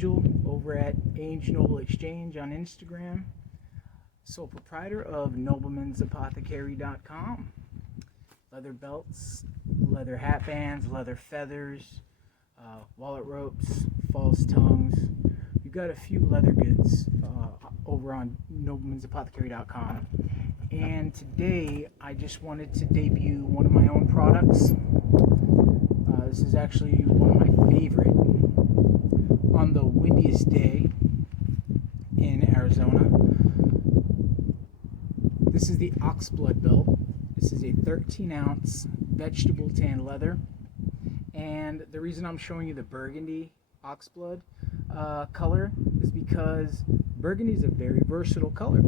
Angel over at Angel Noble Exchange on Instagram. Sole proprietor of noblemansapothecary.com. Leather belts, leather hat bands, leather feathers, wallet ropes, false tongues. We've got a few leather goods over on noblemansapothecary.com. And today I just wanted to debut one of my own products. This is actually one of my favorite. On the windiest day in Arizona, this is the Oxblood belt. This is a 13-ounce vegetable tan leather, and the reason I'm showing you the Burgundy Oxblood color is because Burgundy is a very versatile color.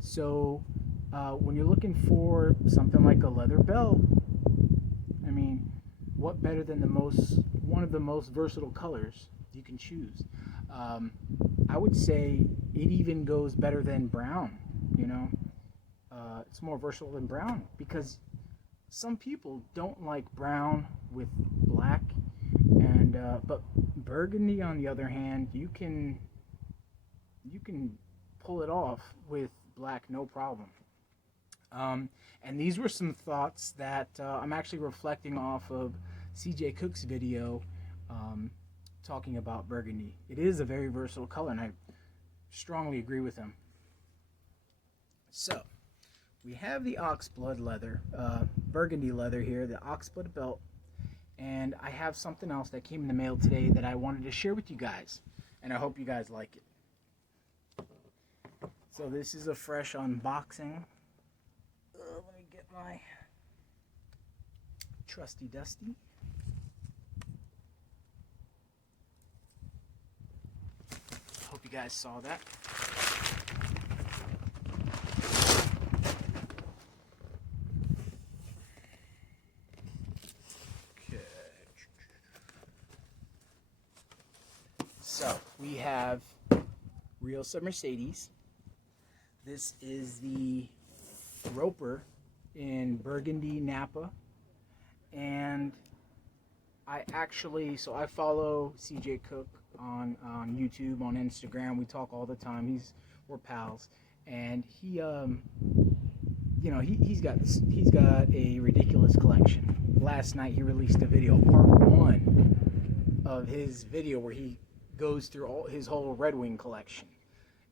So when you're looking for something like a leather belt, I mean, what better than one of the most versatile colors you can choose? I would say it even goes better than brown. You know, it's more versatile than brown because some people don't like brown with black, and but Burgundy, on the other hand, you can pull it off with black, no problem. And these were some thoughts that I'm actually reflecting off of CJ Cook's video talking about Burgundy. It is a very versatile color, and I strongly agree with him. So, we have the Oxblood leather, Burgundy leather here, the Oxblood belt, and I have something else that came in the mail today that I wanted to share with you guys, and I hope you guys like it. So this is a fresh unboxing. Let me get my trusty dusty. Hope you guys saw that. Okay. So we have Rios of Mercedes. This is the roper in Burgundy, Napa, and I follow CJ Cook on YouTube, on Instagram. We talk all the time. We're pals, and he's got a ridiculous collection. Last night he released a video, part 1 of his video, where he goes through his whole Red Wing collection.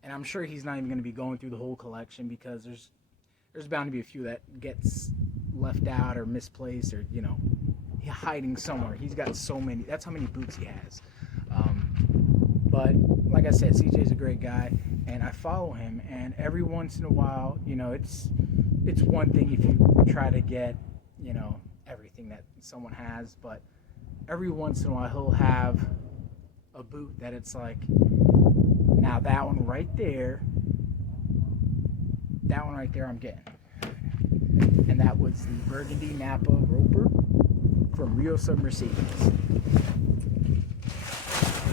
And I'm sure he's not even going to be going through the whole collection because there's bound to be a few that gets left out or misplaced or, hiding somewhere. He's got so many. That's how many boots he has. But like I said, CJ's a great guy, and I follow him. And every once in a while, it's one thing if you try to get, everything that someone has. But every once in a while, he'll have a boot that it's like, now that one right there I'm getting. And that was the Burgundy Napa roper from Rios of Mercedes.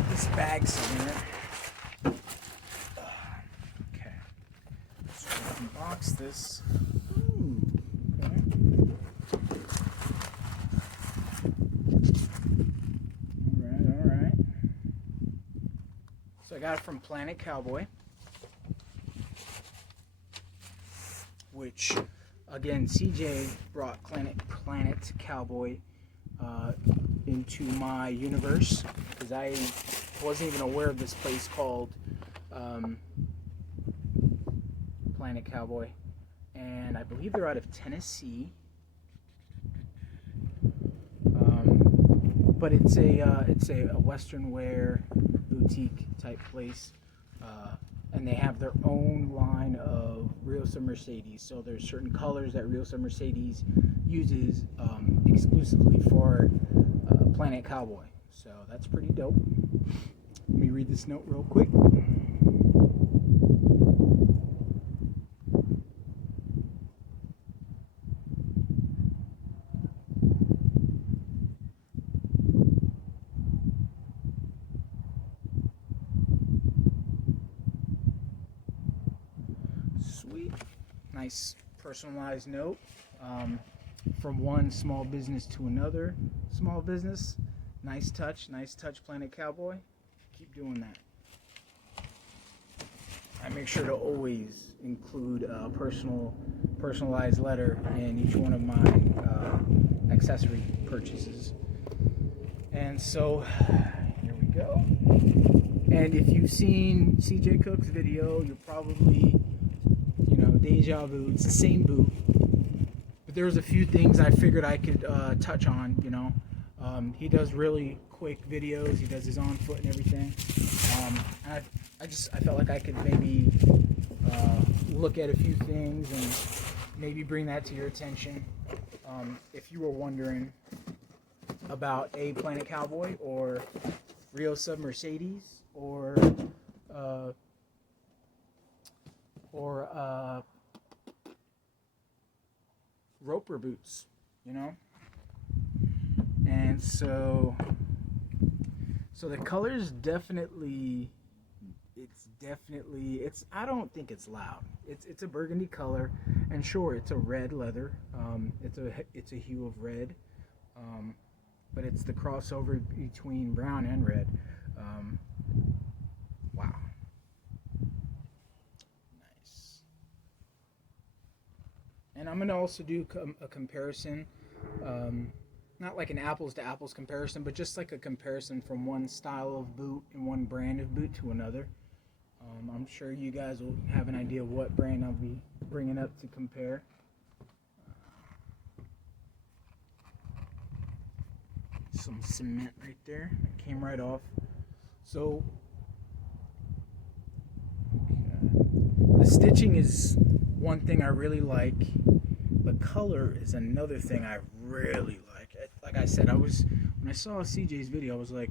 This bag somewhere. Okay. Let's unbox this. Ooh, okay. Alright. So I got it from Planet Cowboy, which, again, CJ brought Planet Cowboy into my universe, because I wasn't even aware of this place called Planet Cowboy, and I believe they're out of Tennessee. But it's a Western wear boutique type place, and they have their own line of Rios of Mercedes. So there's certain colors that Rios of Mercedes uses exclusively for Planet Cowboy. So that's pretty dope. Let me read this note real quick. Sweet. Nice personalized note. From one small business to another small business. Nice touch, Planet Cowboy. keep doing that. I make sure to always include a personalized letter in each one of my accessory purchases. And so, here we go. And if you've seen CJ Cook's video, you're probably, deja vu. It's the same boot. But there was a few things I figured I could touch on, He does really quick videos. He does his on foot and everything. And I felt like I could maybe look at a few things and maybe bring that to your attention. If you were wondering about a Planet Cowboy or Rios of Mercedes or Roper boots, And so the color's definitely, I don't think it's loud. It's a burgundy color, and sure, it's a red leather. It's a hue of red, but it's the crossover between brown and red. Wow. Nice. And I'm gonna also do a comparison. Not like an apples to apples comparison, but just like a comparison from one style of boot and one brand of boot to another. I'm sure you guys will have an idea of what brand I'll be bringing up to compare. Some cement right there. It came right off. So, the stitching is one thing I really like. The color is another thing I really like. Like I said, when I saw CJ's video, I was like,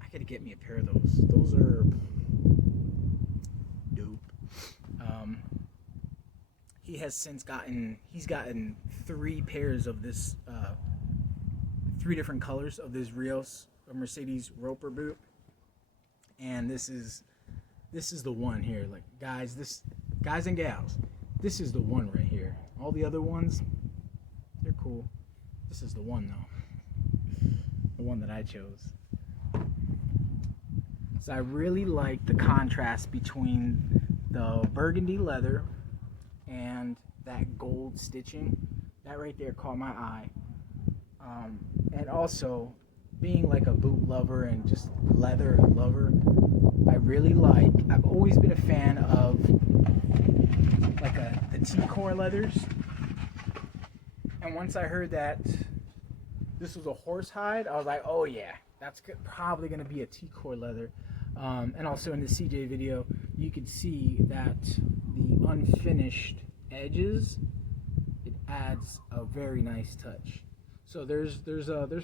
I gotta get me a pair of those. Those are dope. He has since gotten 3 pairs of this, 3 different colors of this Rios of Mercedes Roper boot, and this is the one here. Like guys and gals, this is the one right here. All the other ones, they're cool. This is the one though. The one that I chose. So I really like the contrast between the burgundy leather and that gold stitching. That right there caught my eye. And also, being like a boot lover and just leather lover, I've always been a fan of like the T-core leathers. And once I heard that this was a horsehide, I was like, oh yeah, that's probably going to be a T-core leather. And also in the CJ video, you could see that the unfinished edges, it adds a very nice touch. So there's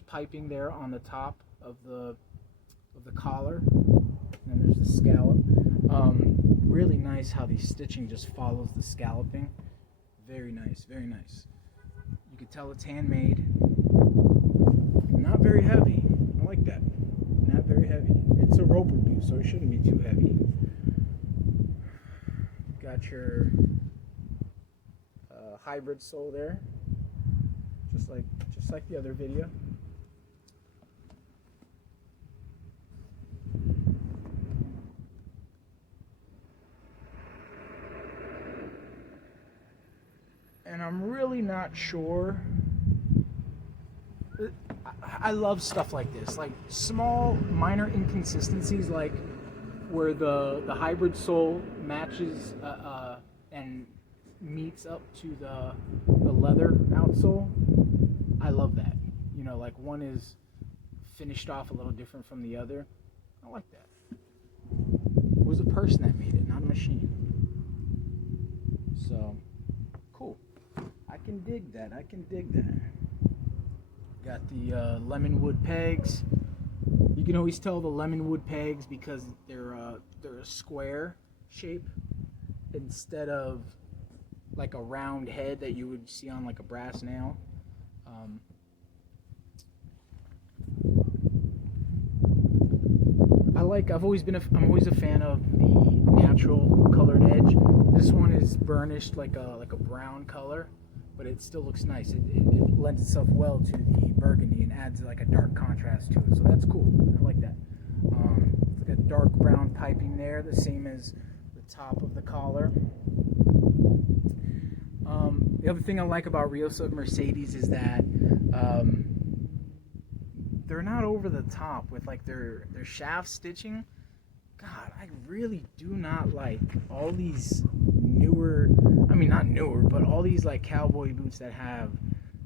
piping there on the top of the collar, and there's the scallop. Really nice how the stitching just follows the scalloping. Very nice, very nice. You can tell it's handmade. Not very heavy. I like that. Not very heavy. It's a roper boot, so it shouldn't be too heavy. Got your hybrid sole there, just like the other video. And I'm really not sure. I love stuff like this, like small minor inconsistencies, like where the hybrid sole matches and meets up to the leather outsole. I love that. Like one is finished off a little different from the other. I like that. It was a person that made it, not a machine. So, cool. I can dig that. Got the lemon wood pegs. You can always tell the lemon wood pegs because they're a square shape instead of like a round head that you would see on like a brass nail. I'm always a fan of the natural colored edge. This one is burnished like a brown color, but it still looks nice. It lends itself well to the burgundy and adds like a dark contrast to it. So that's cool. I like that. It's like a dark brown piping there, the same as the top of the collar. The other thing I like about Rios of Mercedes is that they're not over the top with like their shaft stitching. God, I really do not like all these newer, I mean not newer, but all these like cowboy boots that have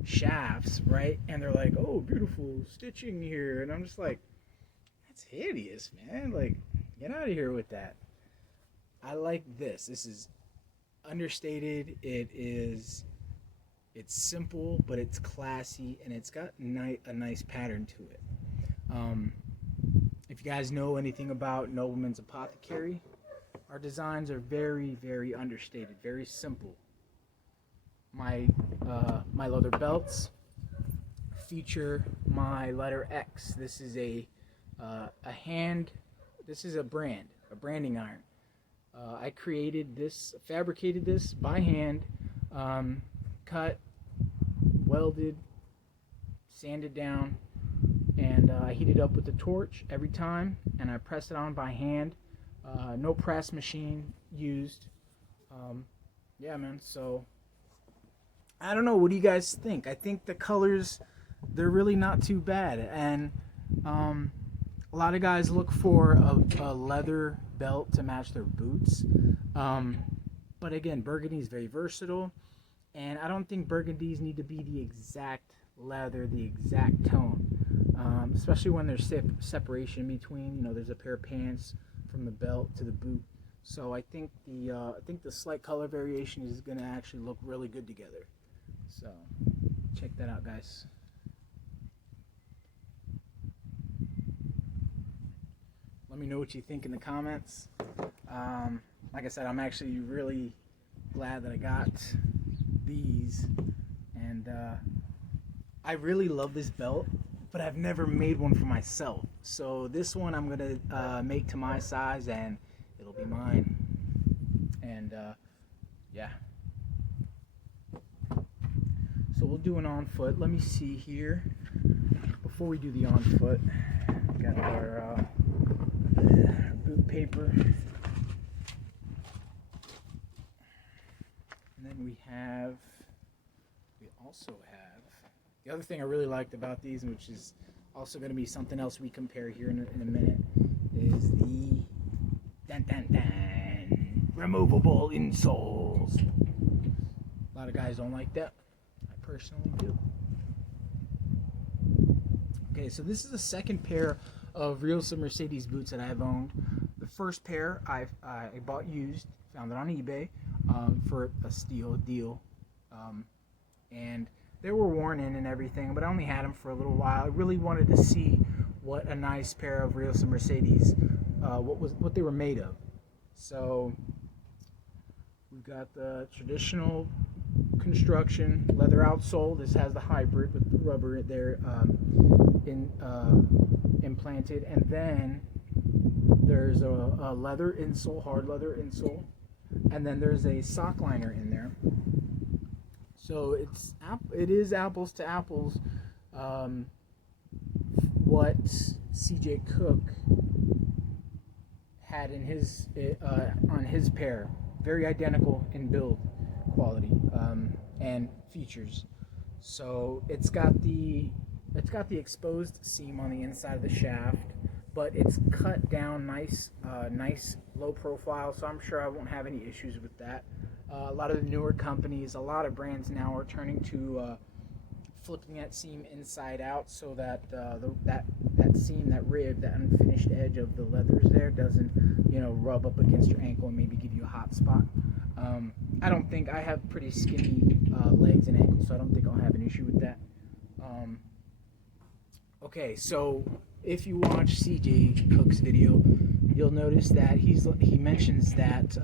shafts, right? And they're like, oh, beautiful stitching here, and I'm just like, that's hideous, man. Like, get out of here with that. I like this. This is understated. It's simple, but it's classy, and it's got a nice pattern to it. If you guys know anything about Nobleman's Apothecary, our designs are very, very understated, very simple. My leather belts feature my letter X. This is this is a branding iron. I fabricated this by hand, cut, welded, sanded down, and I heat it up with a torch every time, and I press it on by hand. No press machine used. Yeah, man, so I don't know, what do you guys think? I think the colors, they're really not too bad, and a lot of guys look for a leather belt to match their boots, but again, Burgundy is very versatile, and I don't think Burgundies need to be the exact leather, the exact tone, especially when there's separation between, you know, there's a pair of pants from the belt to the boot. So I think the slight color variation is going to actually look really good together. So check that out, guys. Let me know what you think in the comments. Like I said, I'm actually really glad that I got these, and I really love this belt, but I've never made one for myself. So this one I'm gonna make to my size, and it'll be mine. And yeah. So we'll do an on foot. Let me see here. Before we do the on foot, we got our boot paper. And then we also have, the other thing I really liked about these, which is also going to be something else we compare here in a minute, is the removable insoles. A lot of guys don't like that. I personally do. Okay, so this is the second pair of Rios of Mercedes boots that I've owned. The first pair I bought used, found it on eBay for a steal deal, and they were worn in and everything, but I only had them for a little while. I really wanted to see what a nice pair of Rios of Mercedes, what they were made of. So we've got the traditional construction leather outsole. This has the hybrid with the rubber there implanted, and then there's a leather insole, hard leather insole, and then there's a sock liner in there. So it is apples to apples what C.J. Cook had in his on his pair. Very identical in build quality and features. So it's got the exposed seam on the inside of the shaft, but it's cut down nice low profile, so I'm sure I won't have any issues with that. A lot of the newer companies, a lot of brands now are turning to flipping that seam inside out, so that that seam, that rib, that unfinished edge of the leathers there doesn't, you know, rub up against your ankle and maybe give you a hot spot. I don't think, I have pretty skinny legs and ankles, so I don't think I'll have an issue with that. Okay, so if you watch C.J. Cook's video, you'll notice that he mentions that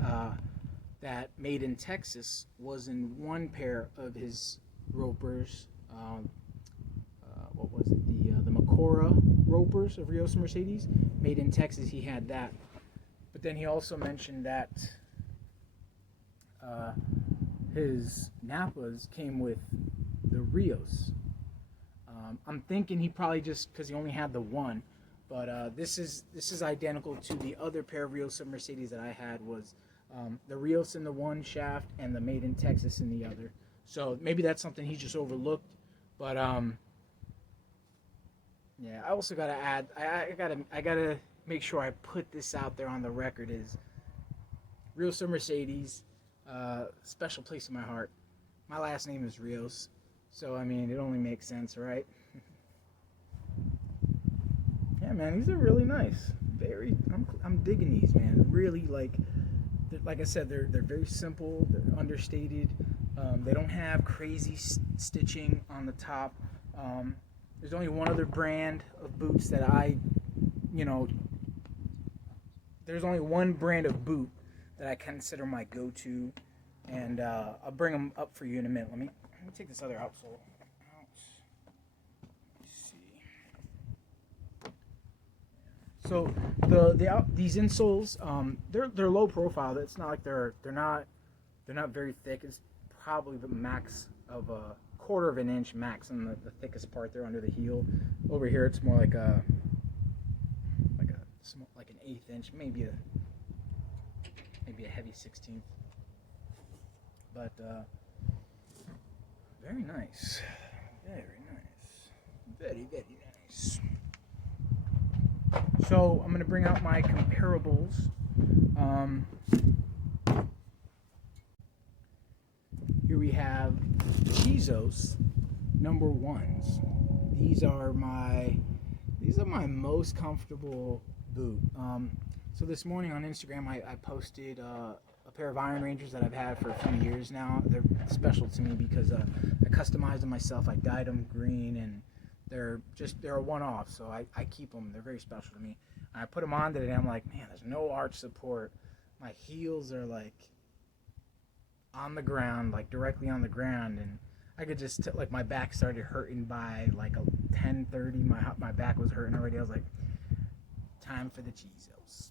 that Made in Texas was in one pair of his ropers. What was it? The Macora ropers of Rios Mercedes. Made in Texas, he had that. But then he also mentioned that his Napas came with the Rios. I'm thinking he probably just, because he only had the one, But this is identical to the other pair of Rios of Mercedes that I had. Was the Rios in the one shaft and the Made in Texas in the other. So maybe that's something he just overlooked. But yeah, I also gotta add. I gotta make sure I put this out there on the record. Is Rios of Mercedes, special place in my heart. My last name is Rios, so I mean it only makes sense, right? Yeah, man, these are really nice. I'm digging these, man. Really, like I said, they're very simple. They're understated. They don't have crazy stitching on the top. There's only one other brand of boots that there's only one brand of boot that I consider my go-to, and I'll bring them up for you in a minute. Let me take this other outsole out. Let's see. So these insoles, they're low profile. It's not like they're not very thick. It's probably the max of a quarter of an inch max on the thickest part there under the heel. Over here, it's more like an eighth inch, maybe a heavy 16th. But very nice, very nice. So I'm gonna bring out my comparables. Here we have Chisos number ones. These are my most comfortable boot. So this morning on Instagram I posted a pair of Iron Rangers that I've had for a few years now. They're special to me because I customized them myself. I dyed them green, and they're a one-off, so I keep them. They're very special to me. And I put them on today, and I'm like, man, there's no arch support. My heels are like on the ground, like directly on the ground, and I could just like my back started hurting by like 10:30. My back was hurting already. I was like, time for the Chisos.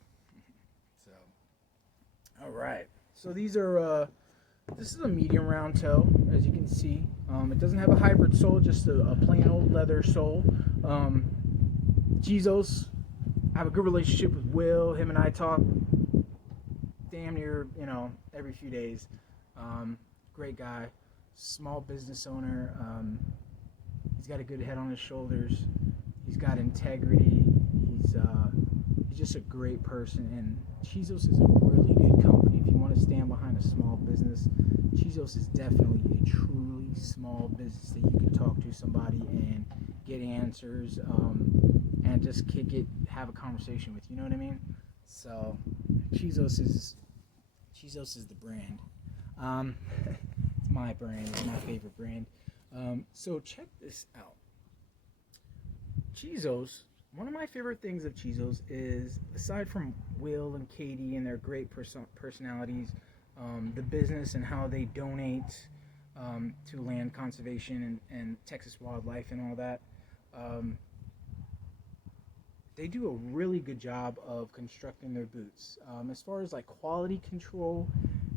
So, all right. So these are this is a medium round toe, as you can see. It doesn't have a hybrid sole, just a plain old leather sole. Chisos, I have a good relationship with Will. Him and I talk damn near every few days. Great guy, small business owner. He's got a good head on his shoulders. He's got integrity. He's just a great person, and Chisos is a really good company. If you want to stand behind a small business, Chisos is definitely a truly small business that you can talk to somebody and get answers, and just kick it, have a conversation with. You know what I mean? So Chisos is the brand. It's my brand. It's my favorite brand. So check this out. Chisos. One of my favorite things of Chisos is, aside from Will and Katie and their great personalities, the business and how they donate to land conservation and Texas wildlife and all that. They do a really good job of constructing their boots. As far as like quality control,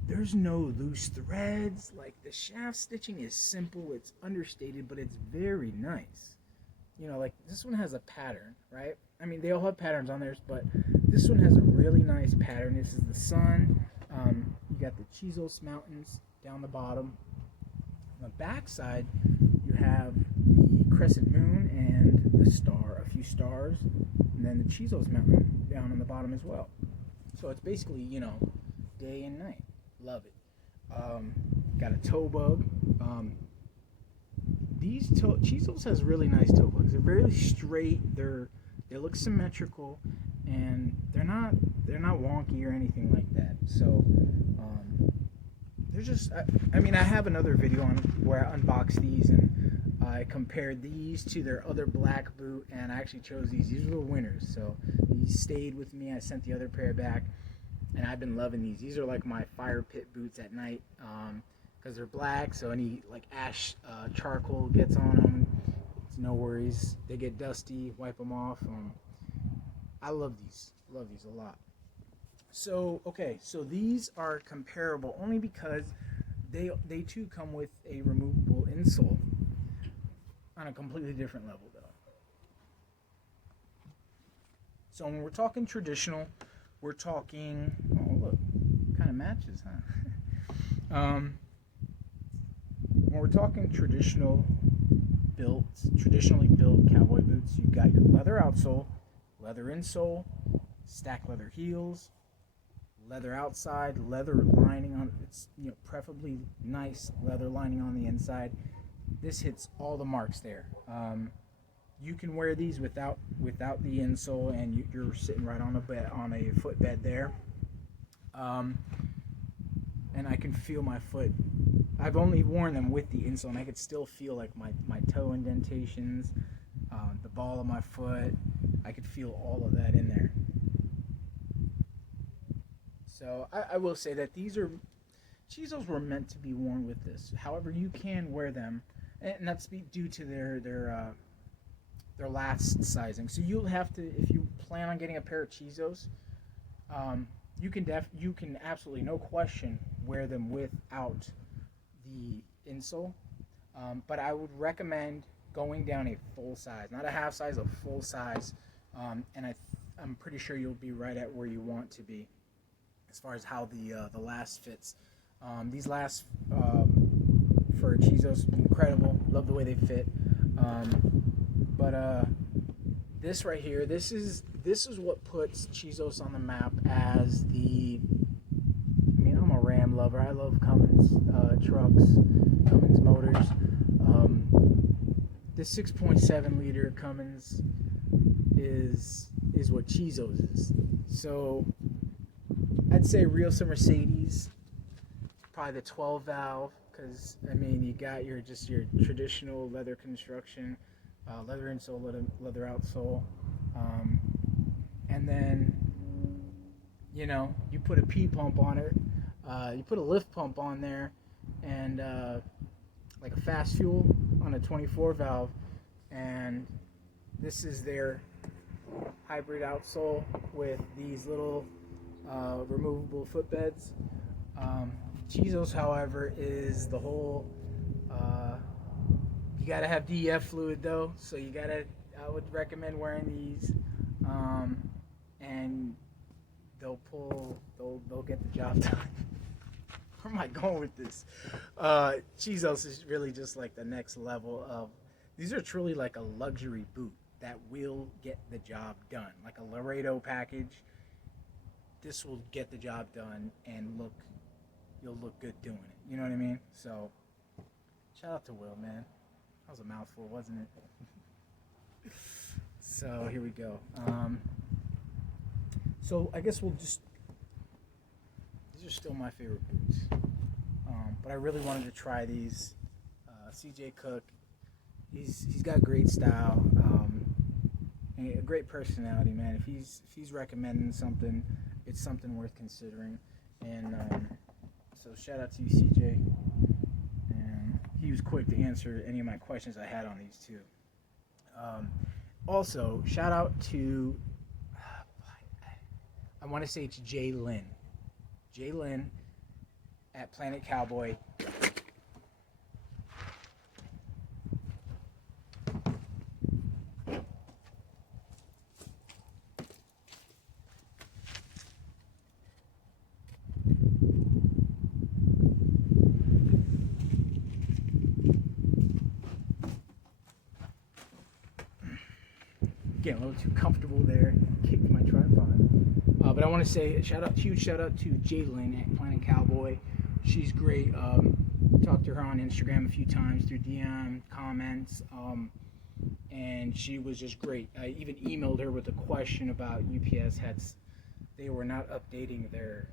there's no loose threads. Like the shaft stitching is simple, it's understated, but it's very nice. Like this one has a pattern, right? I mean, they all have patterns on theirs, but this one has a really nice pattern. This is the sun. You got the Chisos Mountains down the bottom. On the back side, you have the crescent moon and the star, a few stars, and then the Chisos Mountain down on the bottom as well. So it's basically, day and night. Love it. Got a toe bug. Chisos has really nice toe bugs. They're very straight. They look symmetrical, and they're not wonky or anything like that. So they're just. I mean, I have another video on where I unboxed these and I compared these to their other black boot, and I actually chose these. These were the winners. So these stayed with me. I sent the other pair back, and I've been loving these. These are like my fire pit boots at night. Because they're black, so any like ash charcoal gets on them, it's no worries. They get dusty, wipe them off. I love these a lot. So so these are comparable only because they too come with a removable insole on a completely different level though. So when we're talking traditional, we're talking, oh look, kind of matches, huh? When we're talking traditionally built cowboy boots, you've got your leather outsole, leather insole, stack leather heels, leather outside, leather lining on, it's, you know, preferably nice leather lining on the inside. This hits all the marks there. You can wear these without the insole, and you're sitting right on a footbed there. And I can feel my foot. I've only worn them with the insole, and I could still feel like my toe indentations, the ball of my foot. I could feel all of that in there. So I will say that Chisos were meant to be worn with this. However, you can wear them, and that's due to their last sizing. So you'll have to, if you plan on getting a pair of Chisos, you can absolutely, no question, wear them without the insole. But I would recommend going down a full size, not a half size, a full size. And I'm pretty sure you'll be right at where you want to be as far as how the last fits. These last for Chisos, incredible. Love the way they fit. But this right here, this is what puts Chisos on the map as the. I mean, I'm a Ram lover. I love Cummins trucks, Cummins motors. This 6.7 liter Cummins is what Chisos is. So I'd say Rios of Mercedes, probably the 12 valve, because I mean you got your traditional leather construction, leather insole, leather outsole, and then you put a P pump on it, you put a lift pump on there, and like a fast fuel on a 24 valve, and this is their hybrid outsole with these little removable footbeds. Chisos, however, is the whole. You gotta have DEF fluid though, so I would recommend wearing these, and they'll get the job done. Where am I going with this? Chisos is really just like the next level of. These are truly like a luxury boot that will get the job done, like a Laredo package. This will get the job done, and you'll look good doing it. You know what I mean? So, shout out to Will, man. That was a mouthful, wasn't it? So here we go. So I guess these are still my favorite boots. But I really wanted to try these. CJ Cook, he's got great style, and a great personality, man. If he's recommending something, it's something worth considering. And so shout out to you, CJ. And he was quick to answer any of my questions I had on these too. Also, shout out to, I want to say it's Jay Lynn. Jay Lynn at Planet Cowboy. Getting a little too comfortable there, kicked my tripod. But I want to say huge shout out to Jalen at Planet Cowboy. She's great. Talked to her on Instagram a few times through DM comments, and she was just great. I even emailed her with a question about UPS they were not updating their.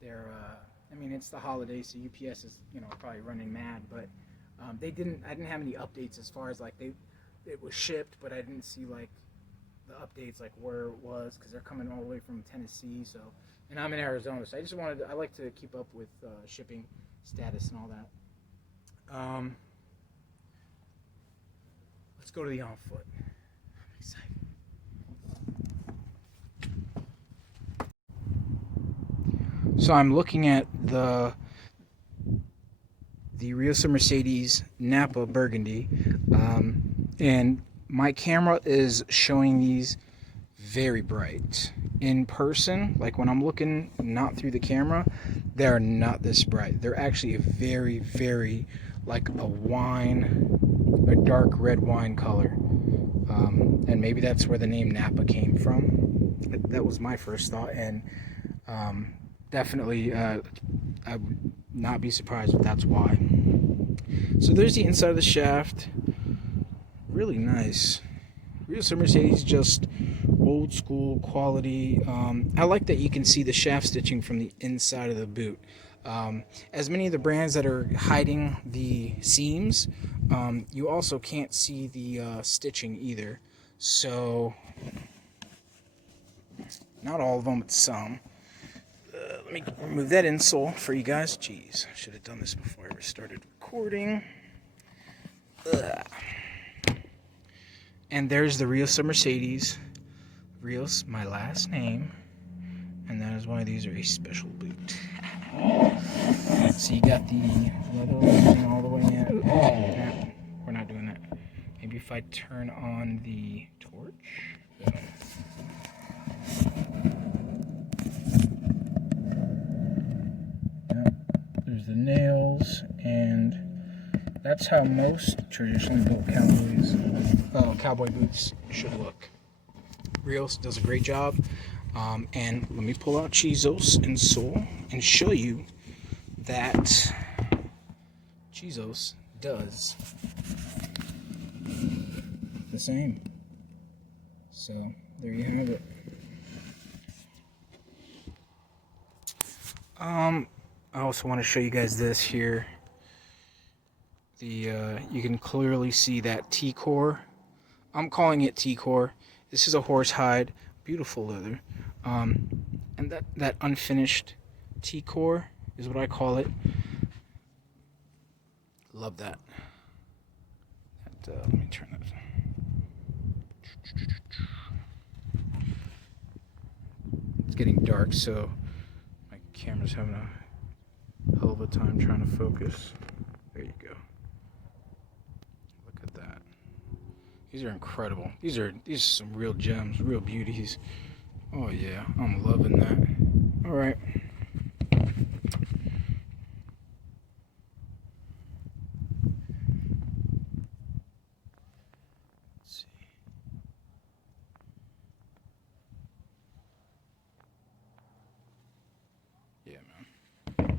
I mean, it's the holidays, so UPS is probably running mad, but I didn't have any updates as far as like it was shipped, but I didn't see like the updates like where it was, because they're coming all the way from Tennessee. So, and I'm in Arizona, so I like to keep up with shipping status and all that. Let's go to the on foot. I'm excited. So I'm looking at the Rios of Mercedes Napa Burgundy. And my camera is showing these very bright. In person, like when I'm looking not through the camera, they're not this bright. They're actually a very, very, like a wine, a dark red wine color. And maybe that's where the name Napa came from. That was my first thought, and definitely I would not be surprised if that's why. So there's the inside of the shaft. Really nice. Rios of Mercedes, just old school quality. I like that you can see the shaft stitching from the inside of the boot. As many of the brands that are hiding the seams, you also can't see the stitching either. So, not all of them, but some. Let me remove that insole for you guys. Jeez, I should have done this before I ever started recording. And there's the Rios of Mercedes. Rios, my last name. And that is why these are a special boot. So you got the leather all the way in. No, we're not doing that. Maybe if I turn on the torch. There's the nails, and that's how most traditionally built cowboy boots should look. Rios does a great job. And let me pull out Chisos insole and show you that Chisos does the same. So there you have it. I also want to show you guys this here. You can clearly see that T-core. I'm calling it T-core. This is a horsehide, beautiful leather. And that unfinished T-core is what I call it. Love that. Let me turn that. It's getting dark, so my camera's having a hell of a time trying to focus. There you go. Look at that. These are incredible. These are some real gems, real beauties. Oh yeah, I'm loving that. All right. Let's see. Yeah, man.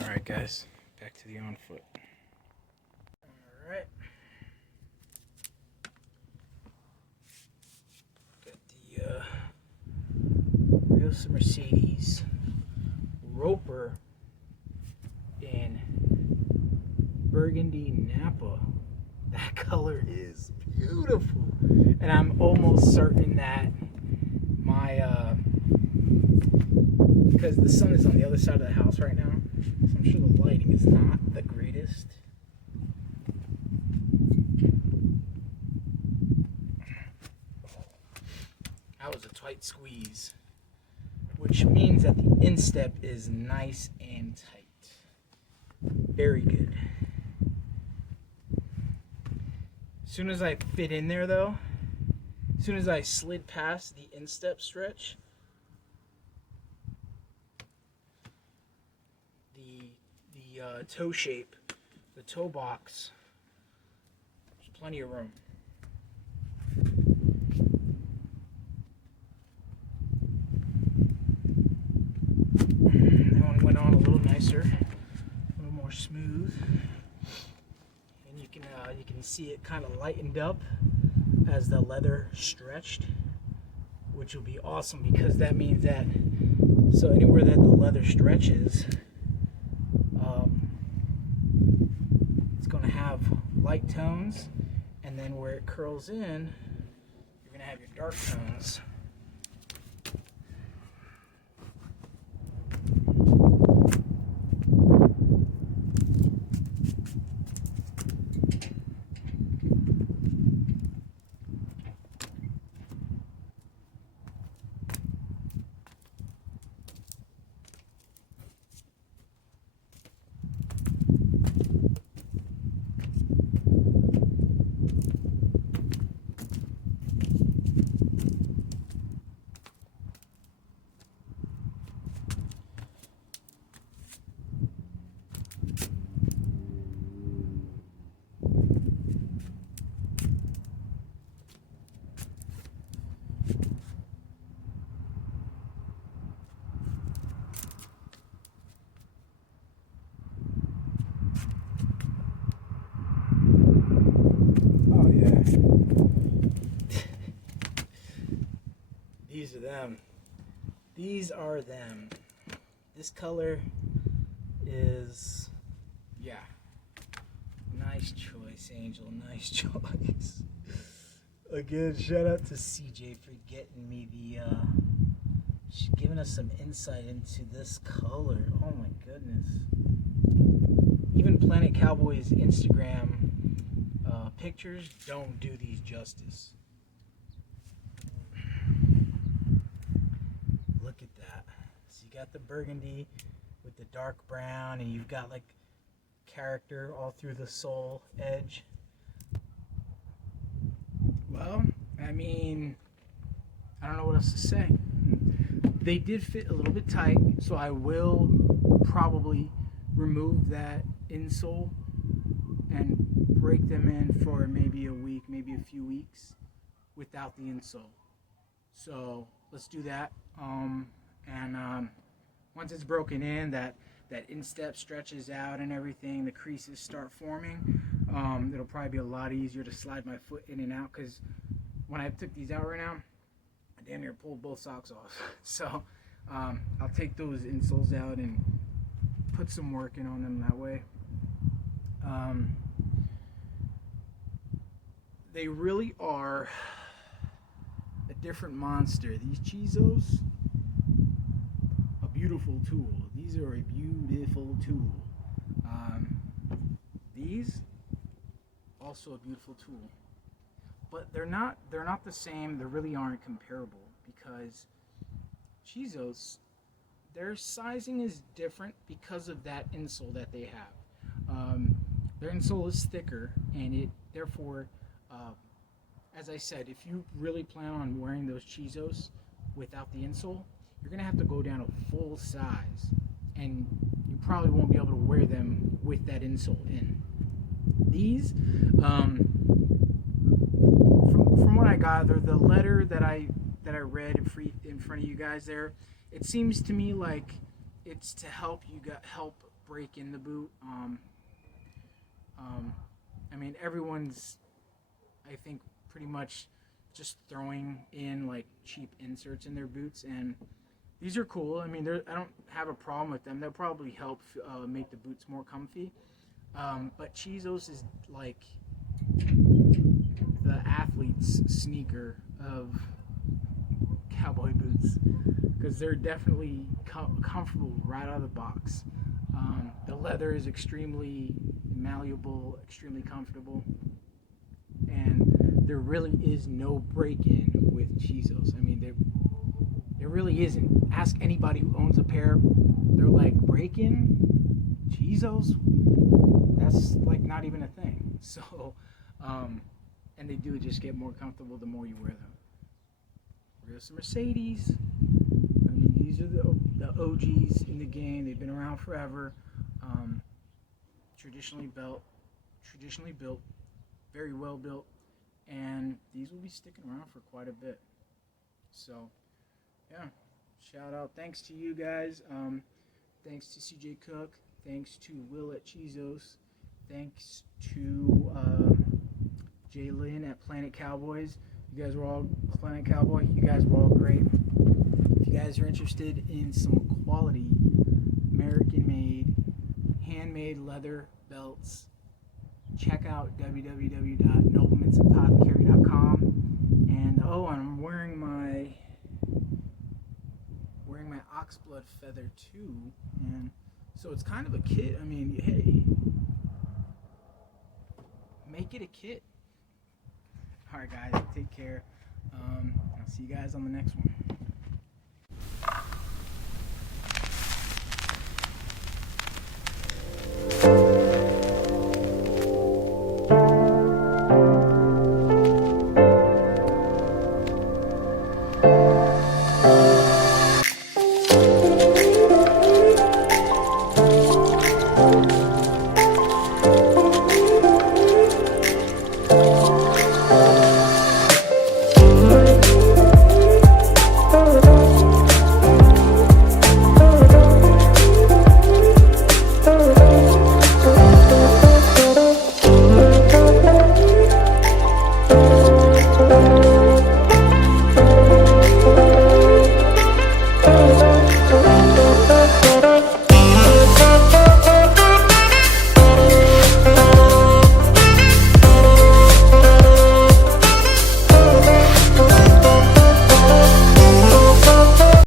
All right, guys. Back to the on foot. All right. Rios of Mercedes Roper in Burgundy Napa. That color is beautiful, and I'm almost certain that my because the sun is on the other side of the house right now, so I'm sure the lighting is not the greatest. That was a tight squeeze, which means that the instep is nice and tight. Very good. As soon as I fit in there though, as soon as I slid past the instep stretch, the toe shape, the toe box, there's plenty of room. That one went on a little nicer, a little more smooth, and you can see it kind of lightened up as the leather stretched, which will be awesome because that means that anywhere that the leather stretches, it's going to have light tones, and then where it curls in, you're going to have your dark tones. them. These are them. This color is, yeah. Nice choice, Angel. Nice choice. Again, shout out to CJ for getting me giving us some insight into this color. Oh my goodness. Even Planet Cowboy's Instagram pictures don't do these justice. Look at that. So you got the burgundy with the dark brown, and you've got like character all through the sole edge. Well, I mean, I don't know what else to say. They did fit a little bit tight, so I will probably remove that insole and break them in for maybe a week, maybe a few weeks without the insole. So let's do that. Once it's broken in, that instep stretches out and everything, the creases start forming. It'll probably be a lot easier to slide my foot in and out, because when I took these out right now, I damn near pulled both socks off. So I'll take those insoles out and put some work in on them that way. They really are a different monster. These Chisos, a beautiful tool. These are a beautiful tool. These, also a beautiful tool. But they're not the same. They really aren't comparable, because Chisos, their sizing is different because of that insole that they have. Their insole is thicker, and it therefore, as I said, if you really plan on wearing those Chisos without the insole, you're gonna have to go down a full size, and you probably won't be able to wear them with that insole in. These, from what I gather, the letter that I read in front of you guys there, it seems to me like it's to help break in the boot. I mean, everyone's, I think, pretty much just throwing in like cheap inserts in their boots, and these are cool. I mean, I don't have a problem with them. They'll probably help make the boots more comfy. But Chisos is like the athlete's sneaker of cowboy boots, because they're definitely comfortable right out of the box. The leather is extremely malleable, extremely comfortable, and there really is no break-in with Chisos. I mean, there really isn't. Ask anybody who owns a pair. They're like, break-in? Chisos? That's like not even a thing. So, and they do just get more comfortable the more you wear them. Rios of Mercedes. I mean, these are the OGs in the game. They've been around forever. Traditionally built, very well built, and these will be sticking around for quite a bit. So, yeah, shout out. Thanks to you guys. Thanks to CJ Cook. Thanks to Will at Chisos. Thanks to Jalen at Planet Cowboys. You guys were all Planet Cowboy. You guys were all great. If you guys are interested in some quality American-made, handmade leather belts, check out www.noblemansapothecary.com. And I'm wearing my oxblood feather too, and so it's kind of a kit. I mean, hey, make it a kit. All right, guys, take care. I'll see you guys on the next one.